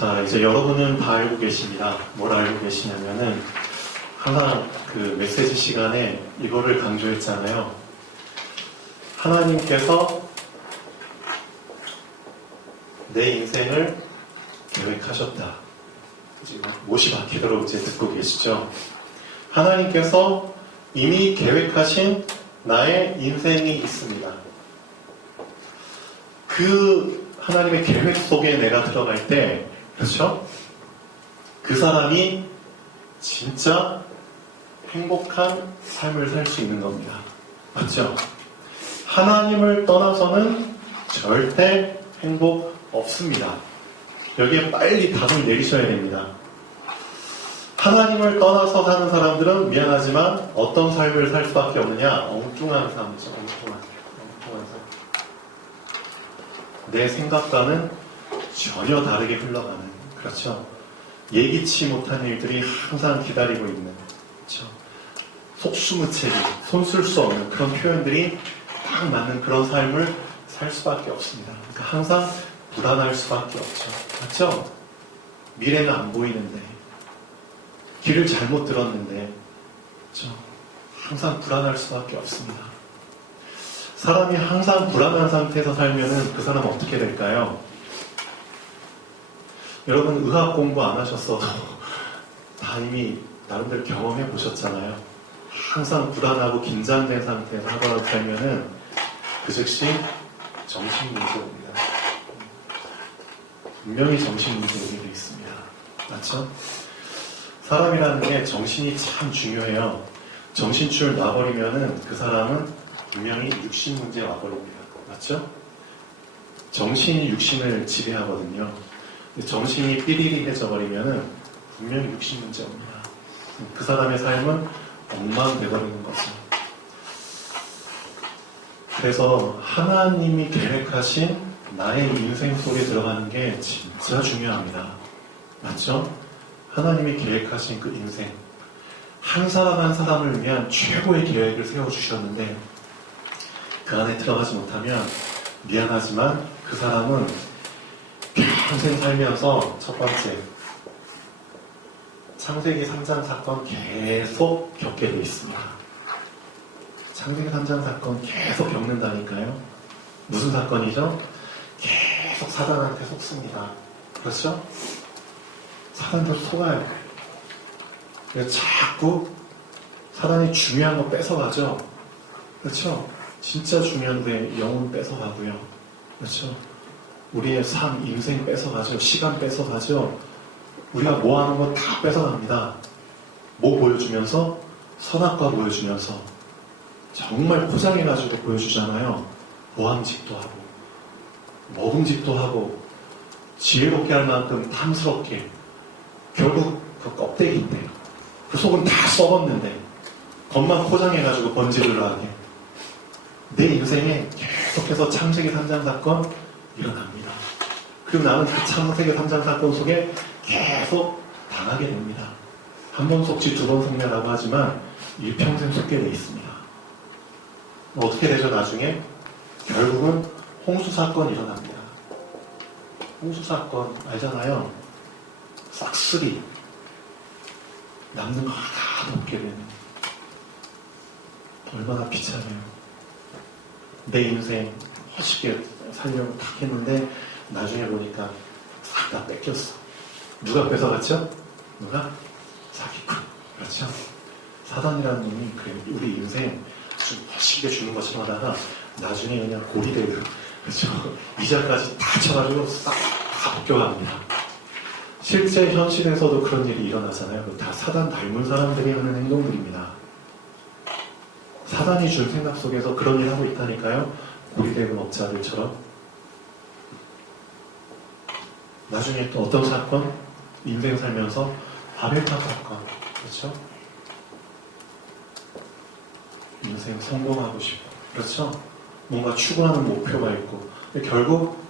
자, 이제 여러분은 다 알고 계십니다. 뭘 알고 계시냐면은 항상 그 메시지 시간에 이거를 강조했잖아요. 하나님께서 내 인생을 계획하셨다. 지금 못이 박히도록 이제 듣고 계시죠? 하나님께서 이미 계획하신 나의 인생이 있습니다. 그 하나님의 계획 속에 내가 들어갈 때, 그렇죠? 그 사람이 진짜 행복한 삶을 살 수 있는 겁니다. 맞죠? 하나님을 떠나서는 절대 행복 없습니다. 여기에 빨리 답을 내리셔야 됩니다. 하나님을 떠나서 사는 사람들은 미안하지만 어떤 삶을 살 수밖에 없느냐? 엉뚱한 삶이죠. 엉뚱한 삶. 내 생각과는 전혀 다르게 흘러가는, 그렇죠? 예기치 못한 일들이 항상 기다리고 있는, 그렇죠? 속수무책이, 손쓸 수 없는 그런 표현들이 딱 맞는 그런 삶을 살 수밖에 없습니다. 그러니까 항상 불안할 수밖에 없죠. 맞죠? 미래는 안 보이는데, 길을 잘못 들었는데, 그렇죠? 항상 불안할 수밖에 없습니다. 사람이 항상 불안한 상태에서 살면은 그 사람은 어떻게 될까요? 여러분 의학 공부 안 하셨어도 다 이미 나름대로 경험해 보셨잖아요. 항상 불안하고 긴장된 상태에서 하루하루 살면은 그 즉시 정신문제 옵니다. 분명히 정신문제 오게 되어 있습니다. 맞죠? 사람이라는 게 정신이 참 중요해요. 정신줄 놔버리면은 그 사람은 분명히 육신 문제 와버립니다. 맞죠? 정신이 육신을 지배하거든요. 정신이 삐리리해져 버리면은 분명히 육신 문제 옵니다. 그 사람의 삶은 엉망돼버리는 거죠. 그래서 하나님이 계획하신 나의 인생 속에 들어가는 게 진짜 중요합니다. 맞죠? 하나님이 계획하신 그 인생, 한 사람 한 사람을 위한 최고의 계획을 세워주셨는데 그 안에 들어가지 못하면 미안하지만 그 사람은 평생 살면서 첫 번째 창세기 3장 사건 계속 겪게 돼 있습니다. 창세기 3장 사건 계속 겪는다니까요. 무슨 사건이죠? 계속 사단한테 속습니다. 그렇죠? 사단도 속아요. 그래서 자꾸 사단이 중요한 거 뺏어가죠. 그렇죠? 진짜 중요한데 영혼 뺏어가고요. 그렇죠? 우리의 삶, 인생 뺏어가죠. 시간 뺏어가죠. 우리가 뭐 하는 거 다 뺏어갑니다. 뭐 보여주면서? 선악과 보여주면서 정말 포장해가지고 보여주잖아요. 모함짓도 하고 먹음짓도 하고 지혜롭게 할 만큼 탐스럽게 결국 그 껍데기인데 그 속은 다 썩었는데 겉만 포장해가지고 번지르르 하게 내 인생에 계속해서 창세기 3장 사건 일어납니다. 그리고 나는 그 창세기 3장 사건 속에 계속 당하게 됩니다. 한 번 속지 두 번 속냐라고 하지만 일평생 속게 돼 있습니다. 어떻게 되죠? 나중에 결국은 홍수 사건이 일어납니다. 홍수 사건 알잖아요. 싹쓸이 남는 거 하나도 없게 되는, 얼마나 비참해요. 내 인생 멋있게 살려고 딱 했는데 나중에 보니까 싹 다 뺏겼어. 누가 뺏어갔죠? 누가? 사기꾼. 그렇죠? 사단이라는 놈이 그래, 우리 인생 좀 멋있게 주는 것처럼 하다가 나중에 그냥 고리대로, 그렇죠? 이자까지 다 쳐가지고 싹 다 벗겨갑니다. 실제 현실에서도 그런 일이 일어나잖아요. 다 사단 닮은 사람들이 하는 행동들입니다. 사단이 준 생각 속에서 그런 일 하고 있다니까요. 고리대금 업자들처럼. 나중에 또 어떤 사건? 인생 살면서 바벨탑 사건. 그렇죠? 인생 성공하고 싶고, 그렇죠? 뭔가 추구하는 목표가 있고, 결국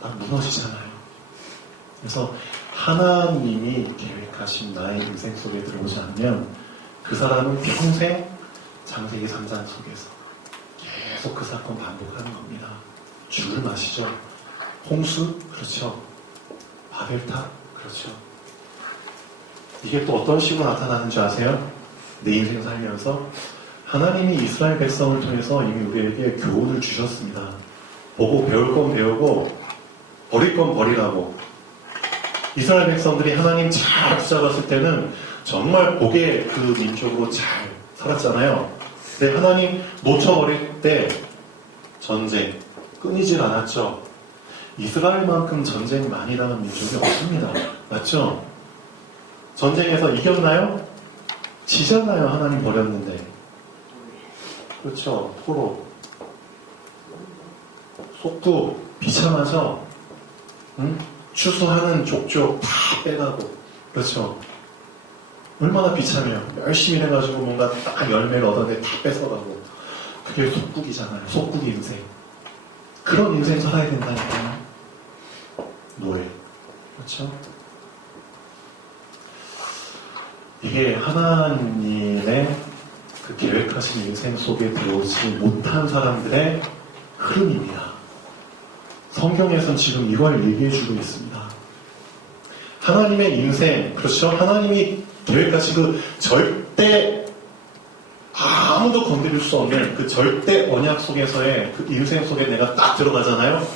다 무너지잖아요. 그래서 하나님이 계획하신 나의 인생 속에 들어오지 않으면 그 사람은 평생 창세기 3장 속에서 계속 그 사건 반복하는 겁니다. 죽을 맛이죠. 홍수? 그렇죠. 바벨탑? 그렇죠. 이게 또 어떤 식으로 나타나는 줄 아세요? 내 인생 살면서 하나님이 이스라엘 백성을 통해서 이미 우리에게 교훈을 주셨습니다. 보고 배울 건 배우고 버릴 건 버리라고. 이스라엘 백성들이 하나님 잘 붙잡았을 때는 정말 복의 그 민족으로 잘 살았잖아요. 근데 하나님 놓쳐버릴 때 전쟁 끊이질 않았죠. 이스라엘만큼 전쟁 많이 당한 민족이 없습니다. 맞죠? 전쟁에서 이겼나요? 지잖아요. 하나님 버렸는데. 그렇죠. 포로. 속구 비참하죠. 응? 추수하는 족족 다 빼가고. 그렇죠. 얼마나 비참해요. 열심히 해가지고 뭔가 딱 열매를 얻었는데 다 뺏어가고. 그게 속국이잖아요. 속국 인생. 그런 인생 살아야 된다니까요. 노예. 그렇죠? 이게 하나님의 그 계획하신 인생 속에 들어오지 못한 사람들의 흐름입니다. 성경에서는 지금 이걸 얘기해주고 있습니다. 하나님의 인생, 그렇죠? 하나님이 계획하신 그 절대 아무도 건드릴 수 없는 그 절대 언약 속에서의 그 인생 속에 내가 딱 들어가잖아요?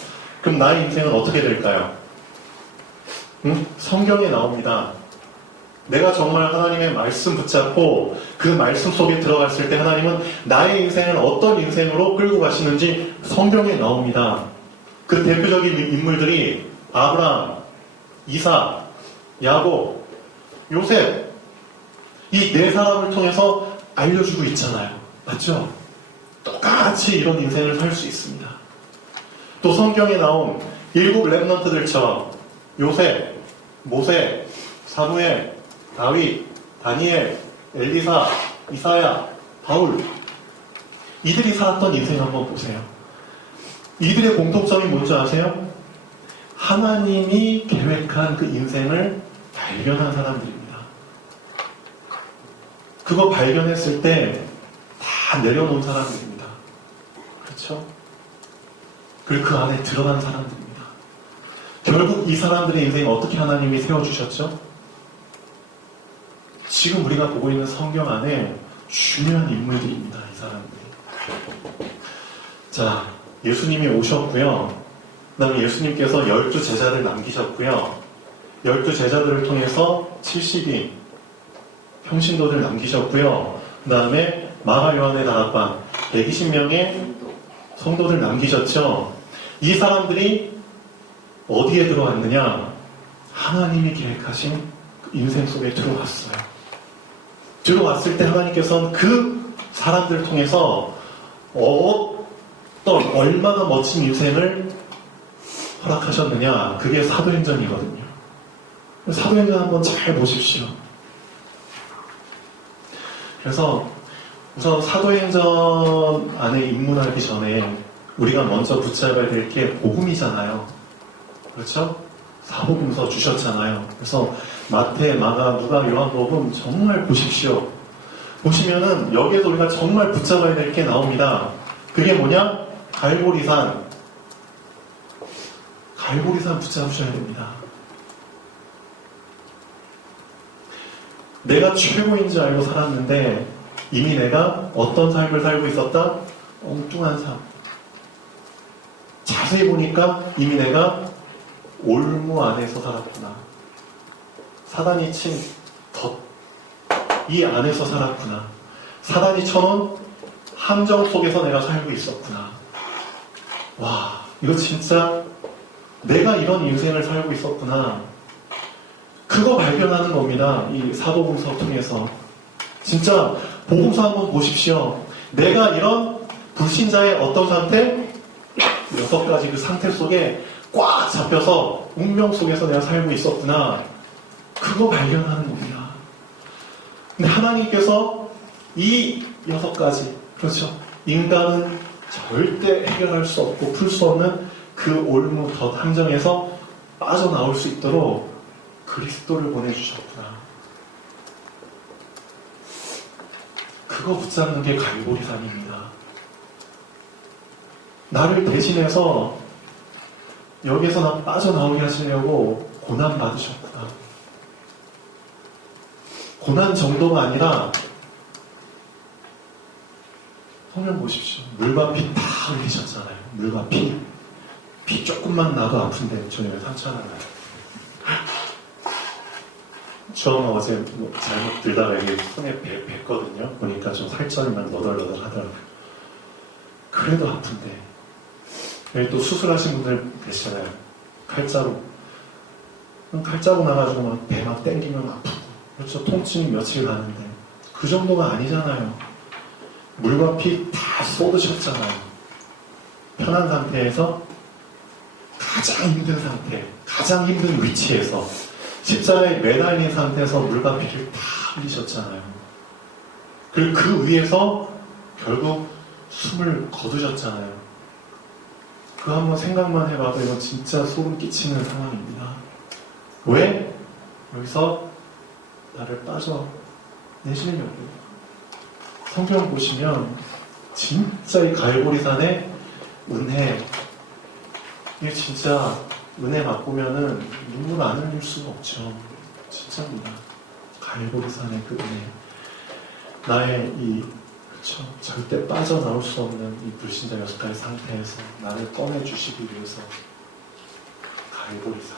그럼 나의 인생은 어떻게 될까요? 응? 성경에 나옵니다. 내가 정말 하나님의 말씀 붙잡고 그 말씀 속에 들어갔을 때 하나님은 나의 인생을 어떤 인생으로 끌고 가시는지 성경에 나옵니다. 그 대표적인 인물들이 아브라함, 이삭, 야곱, 요셉 이 네 사람을 통해서 알려주고 있잖아요. 맞죠? 똑같이 이런 인생을 살 수 있습니다. 또 성경에 나온 7 렘넌트들처럼 요셉, 모세, 사무엘, 다윗, 다니엘, 엘리사, 이사야, 바울 이들이 살았던 인생 한번 보세요. 이들의 공통점이 뭔지 아세요? 하나님이 계획한 그 인생을 발견한 사람들입니다. 그거 발견했을 때 다 내려놓은 사람들입니다. 그렇죠? 그리고 그 안에 들어간 사람들입니다. 결국 이 사람들의 인생을 어떻게 하나님이 세워주셨죠? 지금 우리가 보고 있는 성경 안에 중요한 인물들입니다. 이 사람들이. 자, 예수님이 오셨고요. 그 다음에 예수님께서 12 제자를 남기셨고요. 12 제자들을 통해서 70인 평신도들 남기셨고요. 그 다음에 마가 요한의 다락방 120명의 성도들 남기셨죠. 이 사람들이 어디에 들어왔느냐? 하나님이 계획하신 인생 속에 들어왔어요. 들어왔을 때 하나님께서는 그 사람들을 통해서 어떤 얼마나 멋진 인생을 허락하셨느냐? 그게 사도행전이거든요. 사도행전 한번 잘 보십시오. 그래서 우선 사도행전 안에 입문하기 전에 우리가 먼저 붙잡아야 될 게 복음이잖아요. 그렇죠? 사복음서 주셨잖아요. 그래서 마태, 마가, 누가, 요한복음 정말 보십시오. 보시면은 여기에서 우리가 정말 붙잡아야 될 게 나옵니다. 그게 뭐냐? 갈보리산. 갈보리산 붙잡으셔야 됩니다. 내가 최고인 줄 알고 살았는데 이미 내가 어떤 삶을 살고 있었다? 엉뚱한 삶. 자세히 보니까 이미 내가 올무 안에서 살았구나. 사단이 친 덫. 이 안에서 살았구나. 사단이 쳐놓은 함정 속에서 내가 살고 있었구나. 와, 이거 진짜 내가 이런 인생을 살고 있었구나. 그거 발견하는 겁니다. 이 사도복음서 통해서. 진짜 복음서 한번 보십시오. 내가 이런 불신자의 어떤 상태? 6가지 그 상태 속에 꽉 잡혀서 운명 속에서 내가 살고 있었구나. 그거 발견하는 겁니다. 근데 하나님께서 이 6가지, 그렇죠? 인간은 절대 해결할 수 없고 풀 수 없는 그 올무 덫 함정에서 빠져나올 수 있도록 그리스도를 보내주셨구나. 그거 붙잡는 게 갈보리산입니다. 나를 대신해서 여기에서 나 빠져나오게 하시려고 고난 받으셨구나. 고난 정도가 아니라 성경 보십시오. 물과 피 다 흘리셨잖아요. 물과 피. 피 조금만 나도 아픈데 저녁에 상처 하나 나요. 저는 어제 뭐 잘못 들다가 여기 손에 뵀거든요. 보니까 좀 살점이만 너덜너덜 하더라고요. 그래도 아픈데. 여기 또 수술하신 분들 계시잖아요. 칼자루. 칼자루 나가지고 막 배 막 땡기면 아프고. 그렇죠. 통증이 며칠 가는데. 그 정도가 아니잖아요. 물과 피 다 쏟으셨잖아요. 편한 상태에서 가장 힘든 상태, 가장 힘든 위치에서 십자가에 매달린 상태에서 물과 피를 다 흘리셨잖아요. 그리고 그 위에서 결국 숨을 거두셨잖아요. 그거 한번 생각만 해봐도 이건 진짜 소름 끼치는 상황입니다. 왜? 여기서 나를 빠져내시려고요. 성경 보시면 진짜 이 갈보리산의 은혜, 이게 진짜 은혜 맛보면은 눈물 안 흘릴 수가 없죠. 진짜입니다. 갈보리산의 그 은혜. 나의 이, 그렇죠. 절대 빠져나올 수 없는 이 불신자 6가지 상태에서 나를 꺼내주시기 위해서 갈보리산.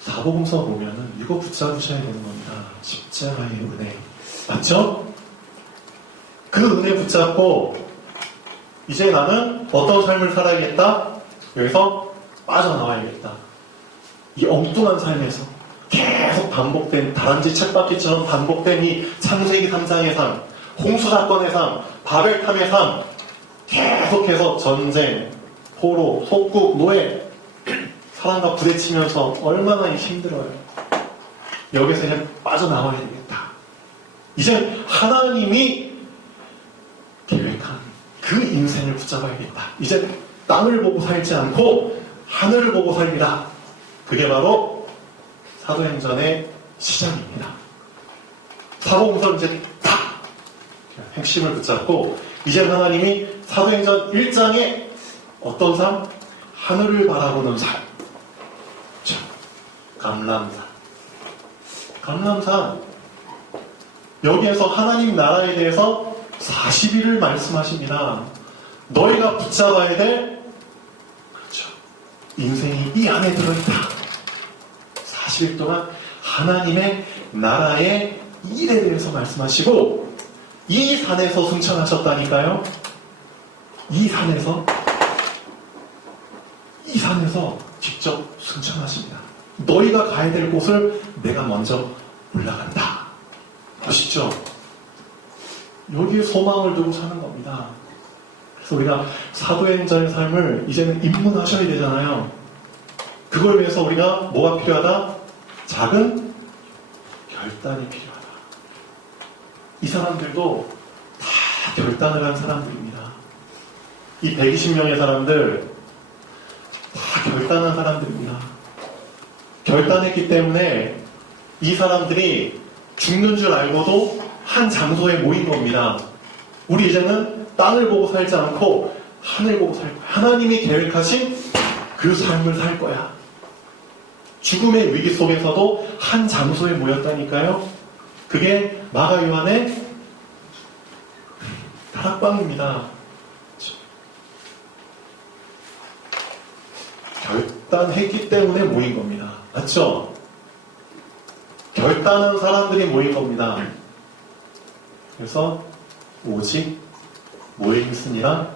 사복음서 보면은 이거 붙잡으셔야 되는 겁니다. 십자가의 은혜. 맞죠? 그 은혜 붙잡고 이제 나는 어떤 삶을 살아야겠다? 여기서 빠져나와야겠다. 이 엉뚱한 삶에서 계속 반복된 다람쥐 쳇바퀴처럼 반복된 이 창세기 3장의 삶, 홍수사건의 삶, 바벨탑의 삶, 계속해서 전쟁, 포로, 속국, 노예, 사람과 부딪히면서 얼마나 힘들어요. 여기서 이제 빠져나와야 되겠다. 이제 하나님이 계획한 그 인생을 붙잡아야겠다. 이제 땅을 보고 살지 않고 하늘을 보고 살리라. 그게 바로 사도행전의 시작입니다. 사복음서 이제 딱 핵심을 붙잡고 이제 하나님이 사도행전 1장에 어떤 삶? 하늘을 바라보는 삶. 감람산. 감람산. 여기에서 하나님 나라에 대해서 40일을 말씀하십니다. 너희가 붙잡아야 될, 그렇죠. 인생이 이 안에 들어있다. 40일 동안 하나님의 나라의 일에 대해서 말씀하시고, 이 산에서 승천하셨다니까요. 이 산에서 직접 승천하십니다. 너희가 가야 될 곳을 내가 먼저 올라간다. 보시죠. 여기에 소망을 두고 사는 겁니다. 그래서 우리가 사도행전의 삶을 이제는 입문하셔야 되잖아요. 그걸 위해서 우리가 뭐가 필요하다? 작은 결단이 필요하다. 이 사람들도 다 결단을 한 사람들입니다. 이 120명의 사람들 다 결단한 사람들입니다. 결단했기 때문에 이 사람들이 죽는 줄 알고도 한 장소에 모인 겁니다. 우리 이제는 땅을 보고 살지 않고 하늘 보고 살 거야. 하나님이 계획하신 그 삶을 살 거야. 죽음의 위기 속에서도 한 장소에 모였다니까요. 그게 마가 요한의 다락방입니다. 결단했기 때문에 모인 겁니다. 맞죠? 결단한 사람들이 모인 겁니다. 그래서 오직 뭐에 힘쓰니라?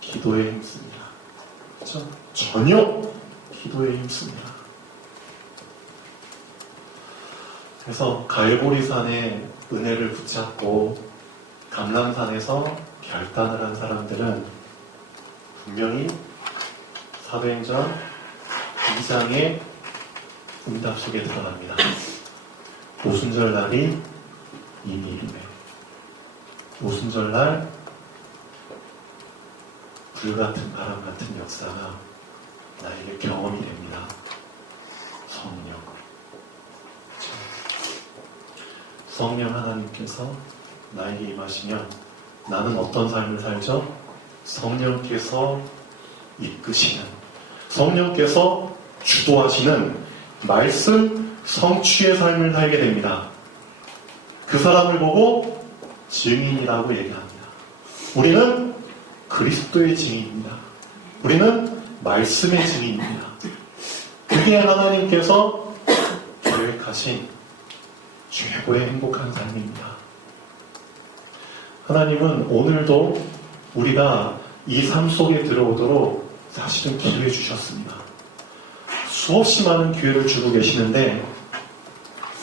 기도에 힘쓰니라. 그렇죠? 전혀 기도에 힘씁니다. 그래서 갈보리산의 은혜를 붙잡고 감람산에서 결단을 한 사람들은 분명히 사도행전 2장의 응답 속에 들어갑니다. 오순절 날이 이미 이르매. 오순절 날 불같은 바람 같은 역사가 나에게 경험이 됩니다. 성령. 성령 하나님께서 나에게 임하시면 나는 어떤 삶을 살죠? 성령께서 이끄시는, 성령께서 주도하시는 말씀 성취의 삶을 살게 됩니다. 그 사람을 보고 증인이라고 얘기합니다. 우리는 그리스도의 증인입니다. 우리는 말씀의 증인입니다. 그게 하나님께서 계획하신 최고의 행복한 삶입니다. 하나님은 오늘도 우리가 이 삶 속에 들어오도록 사실은 기회 주셨습니다. 수없이 많은 기회를 주고 계시는데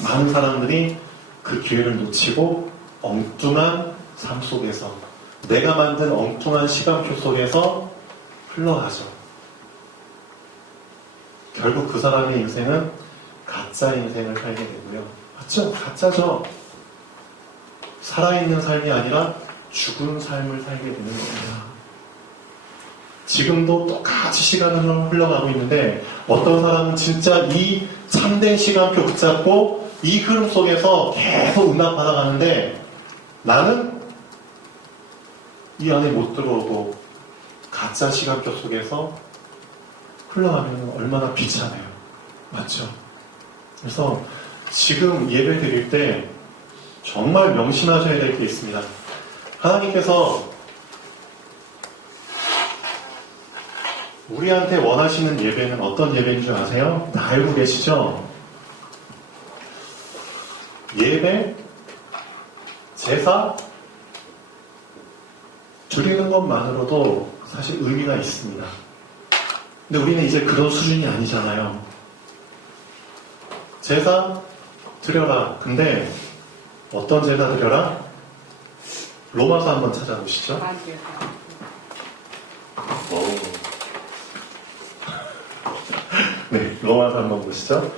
많은 사람들이 그 기회를 놓치고 엉뚱한 삶 속에서 내가 만든 엉뚱한 시간표 속에서 흘러가죠. 결국 그 사람의 인생은 가짜 인생을 살게 되고요. 맞죠? 가짜죠. 살아있는 삶이 아니라 죽은 삶을 살게 되는 겁니다. 지금도 똑같이 시간은 흘러가고 있는데 어떤 사람은 진짜 이 참된 시간표 붙잡고 이 흐름 속에서 계속 응답받아가는데 나는 이 안에 못 들어오고 가짜 시간표 속에서 흘러가면 얼마나 비참해요. 맞죠? 그래서 지금 예배 드릴 때 정말 명심하셔야 될 게 있습니다. 하나님께서 우리한테 원하시는 예배는 어떤 예배인 줄 아세요? 다 알고 계시죠? 예배, 제사, 드리는 것만으로도 사실 의미가 있습니다. 근데 우리는 이제 그런 수준이 아니잖아요. 제사 드려라. 근데 어떤 제사 드려라? 로마서 한번 찾아보시죠. 네, 로마서 한번 보시죠.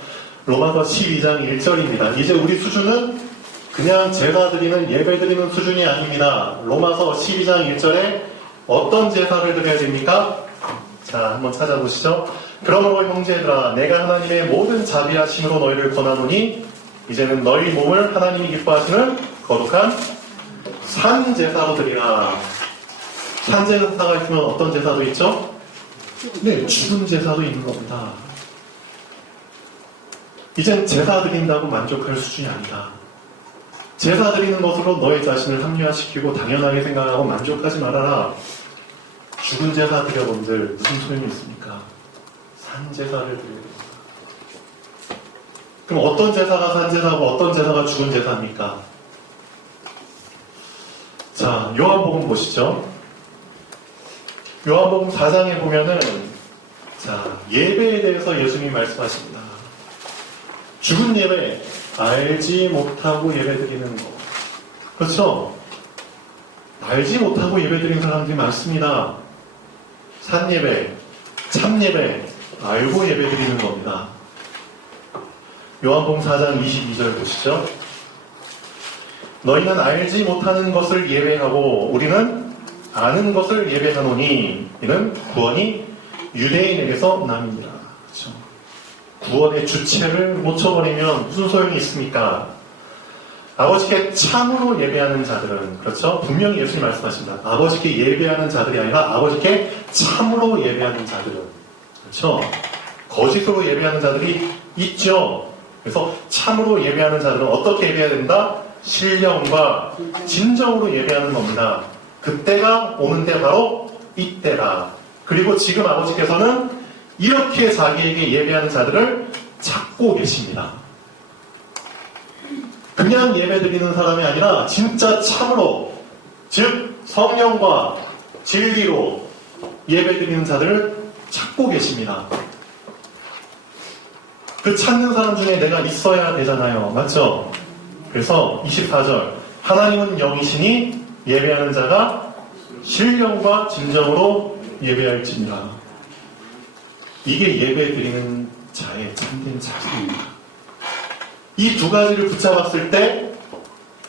로마서 12장 1절입니다. 이제 우리 수준은 그냥 제사 드리는 예배 드리는 수준이 아닙니다. 로마서 12장 1절에 어떤 제사를 드려야 됩니까? 자, 한번 찾아보시죠. 그러므로 형제들아, 내가 하나님의 모든 자비하심으로 너희를 권하노니 이제는 너희 몸을 하나님이 기뻐하시는 거룩한 산제사로 드리라. 산제사가 있으면 어떤 제사도 있죠? 네, 죽은 제사도 있는 겁니다. 이젠 제사 드린다고 만족할 수준이 아니다. 제사 드리는 것으로 너의 자신을 합리화시키고 당연하게 생각하고 만족하지 말아라. 죽은 제사 드려본들 무슨 소용이 있습니까? 산제사를 드려야 됩니다. 그럼 어떤 제사가 산제사고 어떤 제사가 죽은 제사입니까? 자, 요한복음 보시죠. 요한복음 4장에 보면은 자, 예배에 대해서 예수님이 말씀하십니다. 죽은 예배, 알지 못하고 예배 드리는 거. 그렇죠? 알지 못하고 예배 드리는 사람들이 많습니다. 산 예배, 참 예배, 알고 예배 드리는 겁니다. 요한복음 4장 22절 보시죠. 너희는 알지 못하는 것을 예배하고 우리는 아는 것을 예배하노니 이는 구원이 유대인에게서 남이니라. 그렇죠? 구원의 주체를 놓쳐버리면 무슨 소용이 있습니까? 아버지께 참으로 예배하는 자들은, 그렇죠? 분명히 예수님 말씀하십니다. 아버지께 예배하는 자들이 아니라 아버지께 참으로 예배하는 자들은, 그렇죠? 거짓으로 예배하는 자들이 있죠. 그래서 참으로 예배하는 자들은 어떻게 예배해야 된다? 신령과 진정으로 예배하는 겁니다. 그때가 오는데 바로 이때라. 그리고 지금 아버지께서는 이렇게 자기에게 예배하는 자들을 찾고 계십니다. 그냥 예배 드리는 사람이 아니라 진짜 참으로, 즉 성령과 진리로 예배 드리는 자들을 찾고 계십니다. 그 찾는 사람 중에 내가 있어야 되잖아요. 맞죠? 그래서 24절 하나님은 영이시니 예배하는 자가 신령과 진정으로 예배할지니라. 이게 예배 드리는 자의 참된 자세입니다. 이 두 가지를 붙잡았을 때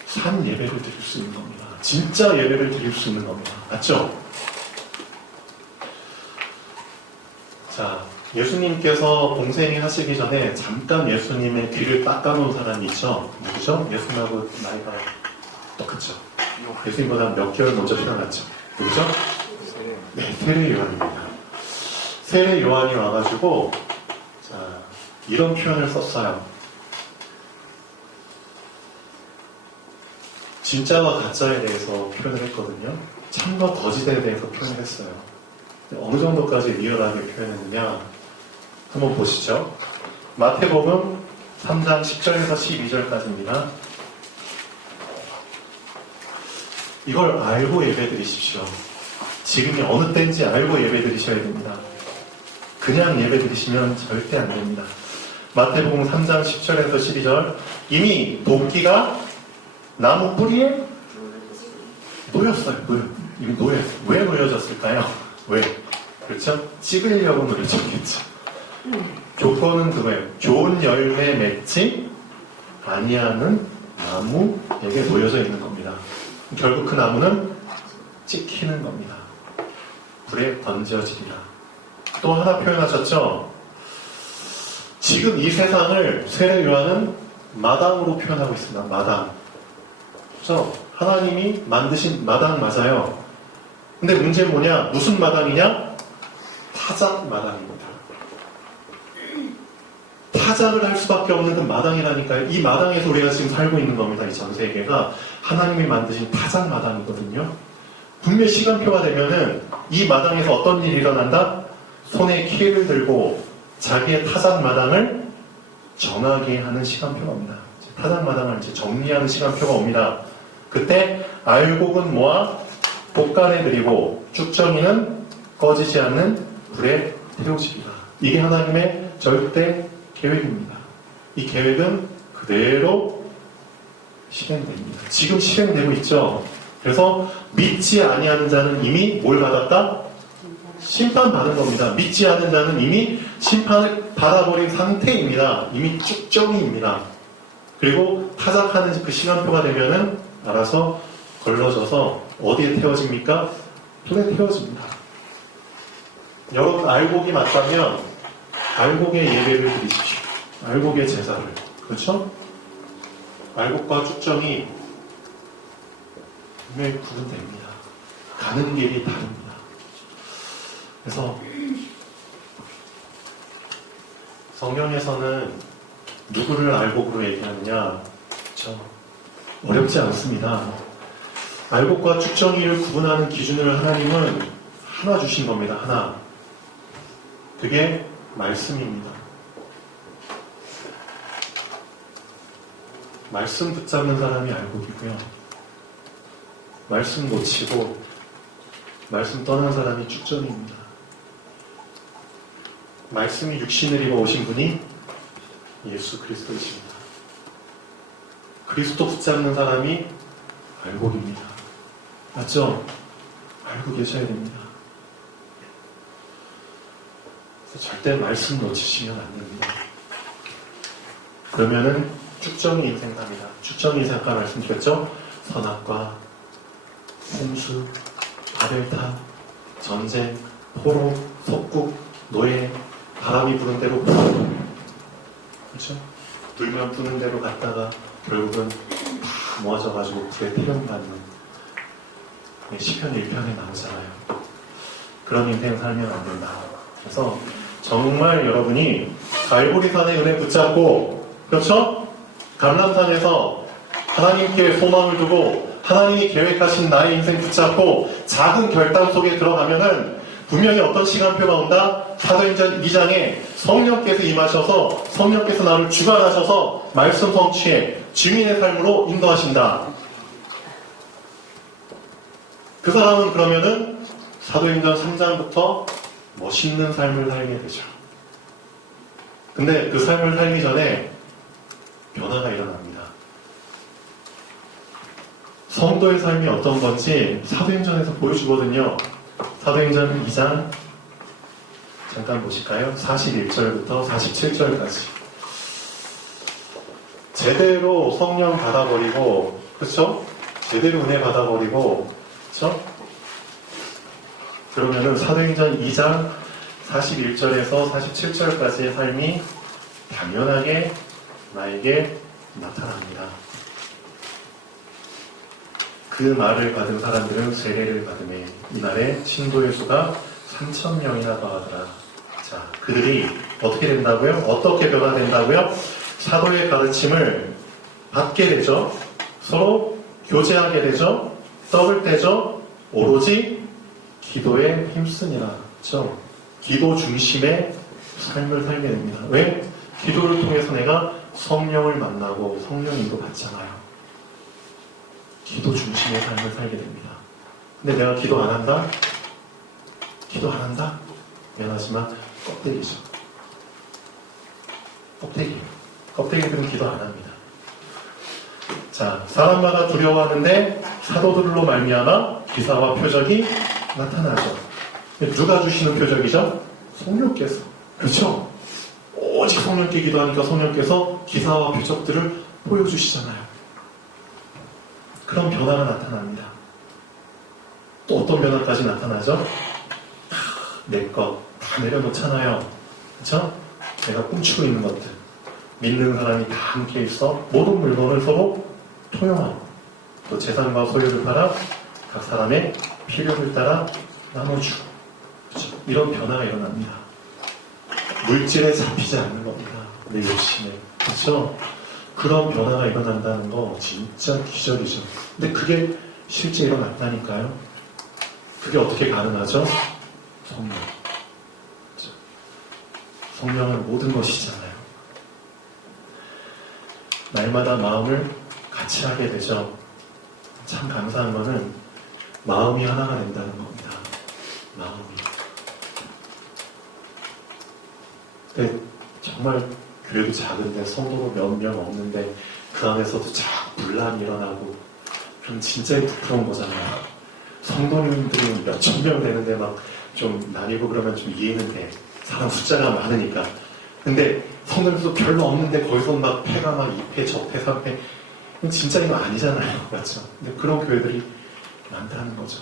산 예배를 드릴 수 있는 겁니다. 진짜 예배를 드릴 수 있는 겁니다. 맞죠? 자, 예수님께서 공생이 하시기 전에 잠깐 예수님의 귀를 닦아놓은 사람이 있죠? 누구죠? 예수님하고 나이가 똑같죠? 예수님보다 몇 개월 먼저 태어났죠? 누구죠? 네, 세례 요한입니다. 세례 요한이 와가지고 이런 표현을 썼어요. 진짜와 가짜에 대해서 표현을 했거든요. 참과 거짓에 대해서 표현을 했어요. 어느 정도까지 리얼하게 표현했느냐 한번 보시죠. 마태복음 3장 10절에서 12절까지입니다. 이걸 알고 예배드리십시오. 지금이 어느 때인지 알고 예배드리셔야 됩니다. 그냥 예배드리시면 절대 안 됩니다. 마태복음 3장 10절에서 12절. 이미 도끼가 나무 뿌리에 놓였어요. 이미 놓였어요. 왜 놓여졌을까요? 왜? 그렇죠? 찍으려고 놓여졌겠죠. 조건은 그거예요. 좋은 열매 맺지 아니하는 나무에게 놓여져 있는 겁니다. 결국 그 나무는 찍히는 겁니다. 불에 던져지리라. 또 하나 표현하셨죠? 지금 이 세상을 세례 요한은 마당으로 표현하고 있습니다. 마당. 그렇죠? 하나님이 만드신 마당 맞아요. 근데 문제는 뭐냐? 무슨 마당이냐? 타작 마당입니다. 타작을 할 수밖에 없는 그 마당이라니까요. 이 마당에서 우리가 지금 살고 있는 겁니다. 이 전 세계가 하나님이 만드신 타작 마당이거든요. 분명 시간표가 되면은 이 마당에서 어떤 일이 일어난다? 손에 키를 들고 자기의 타작 마당을 정하게 하는 시간표가 옵니다. 타작 마당을 이제 정리하는 시간표가 옵니다. 그때 알곡은 모아 볶아내 드리고 쭉정이는 꺼지지 않는 불에 태우집니다. 이게 하나님의 절대 계획입니다. 이 계획은 그대로 실행됩니다. 지금 실행되고 있죠. 그래서 믿지 아니하는 자는 이미 뭘 받았다? 심판받은 겁니다. 믿지 않는 자는 이미 심판을 받아버린 상태입니다. 이미 쭉정이입니다. 그리고 타작하는 그 시간표가 되면은 알아서 걸러져서 어디에 태워집니까? 불에 태워집니다. 여러분 알곡이 맞다면 알곡의 예배를 드리십시오. 알곡의 제사를. 그렇죠? 알곡과 쭉정이 분명히 구분됩니다. 가는 길이 다릅니다. 그래서 성경에서는 누구를 알곡으로 얘기하느냐? 그렇죠? 어렵지 않습니다. 알곡과 쭉정이를 구분하는 기준을 하나님은 하나 주신 겁니다. 하나. 그게 말씀입니다. 말씀 붙잡는 사람이 알곡이고요. 말씀 놓치고 말씀 떠난 사람이 쭉정입니다. 말씀이 육신을 입어 오신 분이 예수 그리스도이십니다. 그리스도 붙잡는 사람이 알곡입니다. 맞죠? 알고 계셔야 됩니다. 그래서 절대 말씀 놓치시면 안 됩니다. 그러면은 쭉정이 인생 갑니다. 쭉정이 인생 아까 말씀드렸죠? 선악과 홍수, 바벨탑, 전쟁, 포로, 속국, 노예, 바람이 부는 대로 그렇죠? 불면 부는 대로 갔다가 결국은 다 모아져가지고 불에 태령받는 시편 1편에 나오잖아요. 그런 인생 살면 안 된다. 그래서 정말 여러분이 갈보리산의 은혜 붙잡고 그렇죠? 감람산에서 하나님께 소망을 두고 하나님이 계획하신 나의 인생 붙잡고 작은 결단 속에 들어가면은 분명히 어떤 시간표가 온다? 사도행전 2장에 성령께서 임하셔서 성령께서 나를 주관하셔서 말씀 성취에 증인의 삶으로 인도하신다. 그 사람은 그러면은 사도행전 3장부터 멋있는 삶을 살게 되죠. 근데 그 삶을 살기 전에 변화가 일어납니다. 성도의 삶이 어떤 건지 사도행전에서 보여주거든요. 사도행전 2장 잠깐 보실까요? 41절부터 47절까지 제대로 성령 받아버리고 그렇죠? 제대로 은혜 받아버리고 그렇죠? 그러면은 사도행전 2장 41절에서 47절까지의 삶이 당연하게 나에게 나타납니다. 그 말을 받은 사람들은 세례를 받음에 이날에 신도의 수가 3,000명이나 더하더라. 자, 그들이 어떻게 된다고요? 어떻게 변화된다고요? 사도의 가르침을 받게 되죠. 서로 교제하게 되죠. 떡을 떼죠. 오로지 기도에 힘쓰니라. 그렇죠? 기도 중심의 삶을 살게 됩니다. 왜? 기도를 통해서 내가 성령을 만나고 성령 인도받잖아요. 기도 중심의 삶을 살게 됩니다. 근데 내가 기도 안 한다? 기도 안 한다? 미안하지만 껍데기죠. 껍데기예요. 껍데기들은 기도 안 합니다. 자, 사람마다 두려워하는데 사도들로 말미암아 기사와 표적이 나타나죠. 누가 주시는 표적이죠? 성령께서. 그렇죠? 오직 성령께 기도하니까 성령께서 기사와 표적들을 보여주시잖아요. 그런 변화가 나타납니다. 또 어떤 변화까지 나타나죠? 내 것 다 내려놓잖아요. 그렇죠? 내가 꿈치고 있는 것들, 믿는 사람이 다 함께 있어 모든 물건을 서로 통용하고 또 재산과 소유를 팔아 각 사람의 필요를 따라 나눠주고, 그렇죠? 이런 변화가 일어납니다. 물질에 잡히지 않는 겁니다. 내 욕심에. 그렇죠? 그런 변화가 일어난다는 거 진짜 기적이죠. 근데 그게 실제 일어났다니까요. 그게 어떻게 가능하죠? 성령. 그렇죠? 성령은 모든 것이잖아요. 날마다 마음을 같이 하게 되죠. 참 감사한 거는 마음이 하나가 된다는 겁니다. 마음이. 근데 정말 교회도 작은데 성도도 몇 명 없는데 그 안에서도 자꾸 분란이 일어나고 그럼 진짜 부끄러운 거잖아요. 성도님들이 몇천 명 되는데 막 좀 나뉘고 그러면 좀 이해는 돼. 사람 숫자가 많으니까. 근데 성도님도 별로 없는데 거기서 막 패가 막 2패, 저패, 3패. 진짜 이거 아니잖아요. 맞죠? 근데 그런 교회들이 많다는 거죠.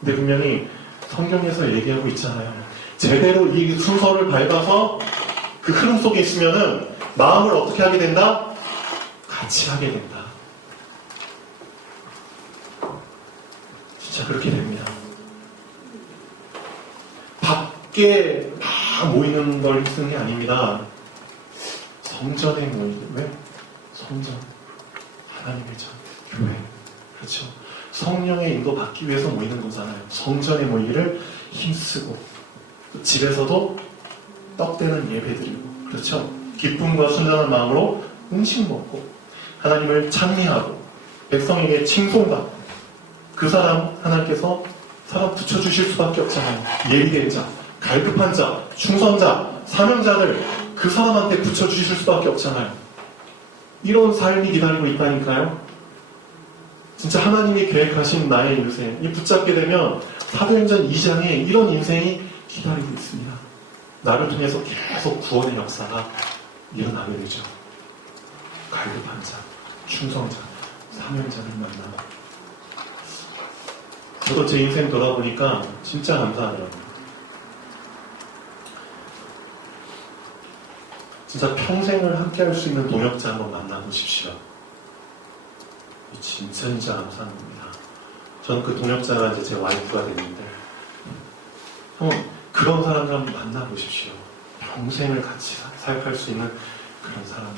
근데 분명히 성경에서 얘기하고 있잖아요. 제대로 이 순서를 밟아서 그 흐름 속에 있으면은 마음을 어떻게 하게 된다? 같이 하게 된다. 진짜 그렇게 됩니다. 밖에 다 모이는 걸 쓰는 게 아닙니다. 성전에 모이는. 왜? 성전. 하나님의 전. 교회. 그렇죠. 성령의 인도 받기 위해서 모이는 거잖아요. 성전에 모이기를 힘쓰고 집에서도 떡되는 예배 드리고, 그렇죠? 기쁨과 순전한 마음으로 음식 먹고 하나님을 찬미하고 백성에게 칭송받고 그 사람 하나님께서 사람 붙여주실 수밖에 없잖아요. 예비된 자, 갈급한 자, 충성자, 사명자를 그 사람한테 붙여주실 수밖에 없잖아요. 이런 삶이 기다리고 있다니까요. 진짜 하나님이 계획하신 나의 인생, 이 붙잡게 되면 사도행전 2장에 이런 인생이 기다리고 있습니다. 나를 통해서 계속 구원의 역사가 일어나게 되죠. 갈급한 자, 충성자, 사명자를 만나고. 저도 제 인생 돌아보니까 진짜 감사하더라고요. 진짜 평생을 함께 할 수 있는 동역자 한번 만나보십시오. 진짜 감사한 겁니다. 저는 그 동역자가 이제 제 와이프가 됐는데, 한번 그런 사람을 한번 만나보십시오. 평생을 같이 사역할 수 있는 그런 사람.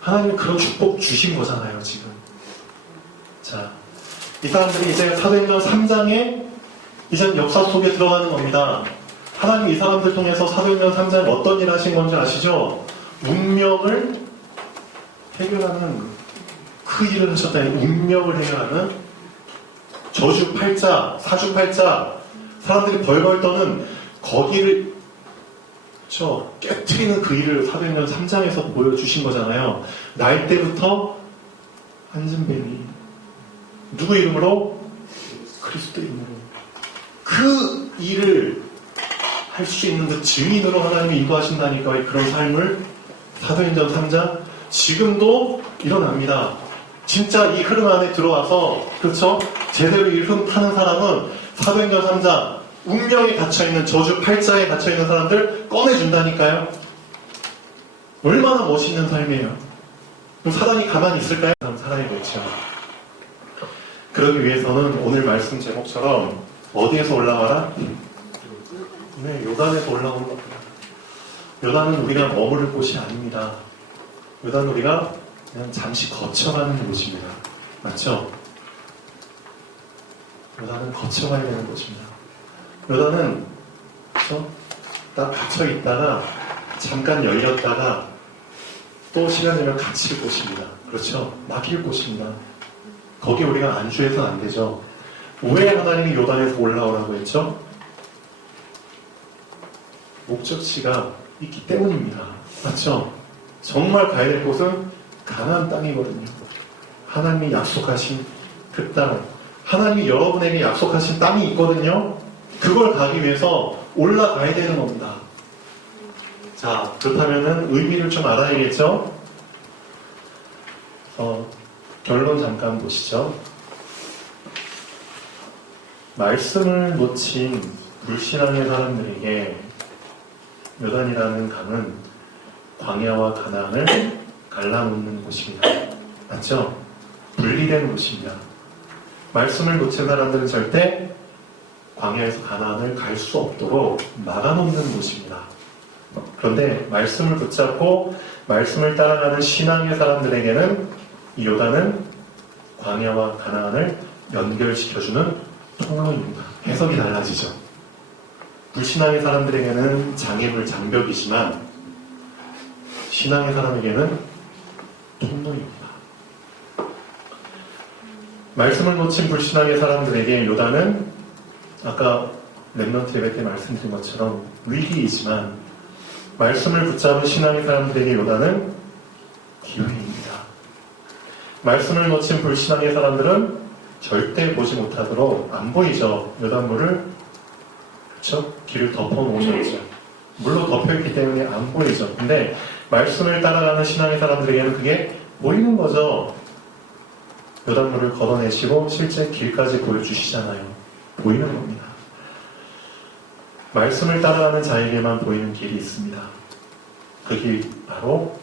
하나님이 그런 축복 주신 거잖아요, 지금. 자, 이 사람들이 이제 사도행전 3장에 이제 역사 속에 들어가는 겁니다. 하나님 이 사람들 통해서 사도행전 3장에 어떤 일 하신 건지 아시죠? 운명을 해결하는 그 일을 하셨다니. 운명을 해결하는 저주팔자, 사주팔자, 사람들이 벌벌 떠는 거기를 깨트리는 그 일을 사도행전 3장에서 보여주신 거잖아요. 날 때부터 한진벨이 누구 이름으로? 그리스도 이름으로. 그 일을 할 수 있는 그 증인으로 하나님이 인도하신다니까. 그런 삶을 사도행전 3장 지금도 일어납니다. 진짜 이 흐름 안에 들어와서, 그렇죠? 제대로 이 흐름 타는 사람은 사도행전 3장 운명에 갇혀있는 저주 팔자에 갇혀있는 사람들 꺼내준다니까요. 얼마나 멋있는 삶이에요. 그럼 사단이 가만히 있을까요? 살아야겠죠. 그러기 위해서는 오늘 말씀 제목처럼 어디에서 올라와라? 네, 요단에서 올라오는 겁니다. 요단은 우리가 머무를 곳이 아닙니다. 요단은 우리가 그냥 잠시 거쳐가는 곳입니다. 맞죠? 요단은 거쳐가야 되는 곳입니다. 요단은 딱 닫혀 있다가 잠깐 열렸다가 또 시간 되면 갇힐 곳입니다. 그렇죠? 막힐 곳입니다. 거기 우리가 안주해서는 안 되죠. 왜 하나님이 요단에서 올라오라고 했죠? 목적지가 있기 때문입니다. 맞죠? 정말 가야 될 곳은 가나안 땅이거든요. 하나님이 약속하신 그 땅, 하나님이 여러분에게 약속하신 땅이 있거든요. 그걸 가기 위해서 올라가야 되는 겁니다. 자, 그렇다면은 의미를 좀 알아야겠죠? 결론 잠깐 보시죠. 말씀을 놓친 불신앙의 사람들에게 요단이라는 강은 광야와 가나안을 갈라놓는 곳입니다. 맞죠? 분리된 곳입니다. 말씀을 놓친 사람들은 절대 광야에서 가나안을 갈 수 없도록 막아놓는 곳입니다. 그런데 말씀을 붙잡고 말씀을 따라가는 신앙의 사람들에게는 이 요단은 광야와 가나안을 연결시켜주는 통로입니다. 해석이 달라지죠. 불신앙의 사람들에게는 장애물 장벽이지만 신앙의 사람에게는 통로입니다. 말씀을 놓친 불신앙의 사람들에게 요단은 아까 렘넌트 예배 때 말씀드린 것처럼 위기이지만 말씀을 붙잡은 신앙의 사람들에게 요단은 기회입니다. 말씀을 놓친 불신앙의 사람들은 절대 보지 못하도록 안 보이죠. 요단물을 그렇죠? 길을 덮어놓으셨죠. 물로 덮여있기 때문에 안 보이죠. 근데 말씀을 따라가는 신앙의 사람들에게는 그게 보이는 거죠. 요단물을 걷어내시고 실제 길까지 보여주시잖아요. 보이는 겁니다. 말씀을 따라가는 자에게만 보이는 길이 있습니다. 그 길 바로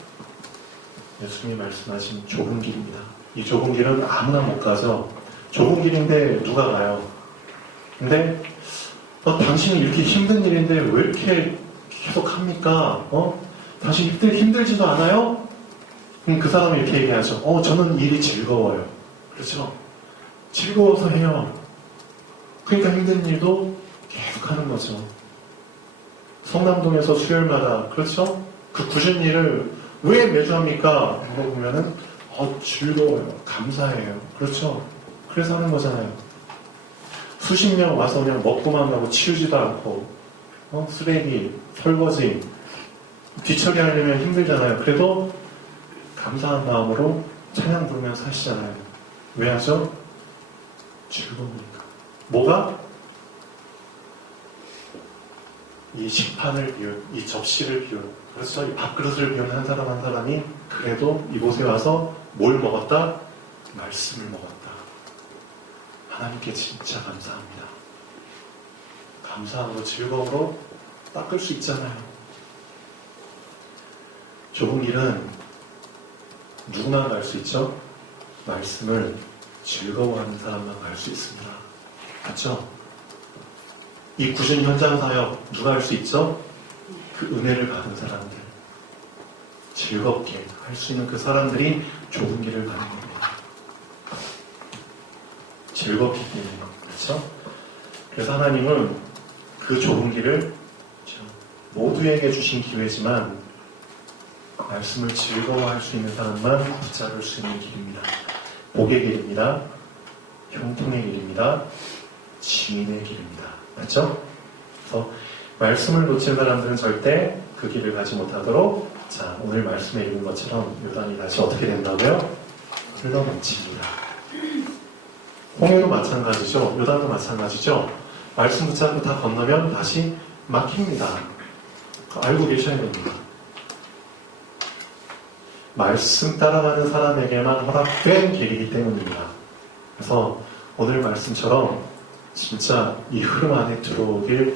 예수님이 말씀하신 좁은 길입니다. 이 좁은 길은 아무나 못 가죠. 좁은 길인데 누가 가요? 근데 당신이 이렇게 힘든 일인데 왜 이렇게 계속 합니까? 당신 힘들지도 않아요? 그 사람은 이렇게 얘기하죠. 저는 일이 즐거워요. 그렇죠? 즐거워서 해요. 그러니까 힘든 일도 계속 하는 거죠. 성남동에서 수요일마다 그렇죠? 그 굳은 일을 왜 매주 합니까? 물어보면은 즐거워요. 감사해요. 그렇죠? 그래서 하는 거잖아요. 수십 명 와서 그냥 먹고만 가고 치우지도 않고 쓰레기, 설거지 뒤처리하려면 힘들잖아요. 그래도 감사한 마음으로 찬양 부르면서 하시잖아요. 왜 하죠? 즐거우니까. 뭐가? 이 식판을 비운, 이 접시를 비운, 그렇죠? 이 밥그릇을 비운 한 사람 한 사람이 그래도 이곳에 와서 뭘 먹었다? 말씀을 먹었다. 하나님께 진짜 감사합니다. 감사함으로 즐거움으로 닦을 수 있잖아요. 좁은 길은 누구나 갈 수 있죠? 말씀을 즐거워하는 사람만 갈 수 있습니다. 맞죠? 이 굳은 현장 사역 누가 할 수 있죠? 그 은혜를 받은 사람들, 즐겁게 할 수 있는 그 사람들이 좁은 길을 가는 겁니다. 즐겁기 때문에 그렇죠? 그래서 하나님은 그 좁은 길을 모두에게 주신 기회지만 말씀을 즐거워할 수 있는 사람만 붙잡을 수 있는 길입니다. 복의 길입니다. 형통의 길입니다. 증인의 길입니다. 맞죠? 그래서 말씀을 놓친 사람들은 절대 그 길을 가지 못하도록 자 오늘 말씀에 읽은 것처럼 요단이 다시 어떻게 된다고요? 흘러넘칩니다. 홍해도 마찬가지죠. 요단도 마찬가지죠. 말씀 붙잡고 다 건너면 다시 막힙니다. 알고 계셔야 됩니다. 말씀 따라가는 사람에게만 허락된 길이기 때문입니다. 그래서 오늘 말씀처럼 진짜 이 흐름 안에 들어오길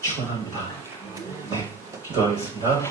축원합니다. 네, 기도하겠습니다.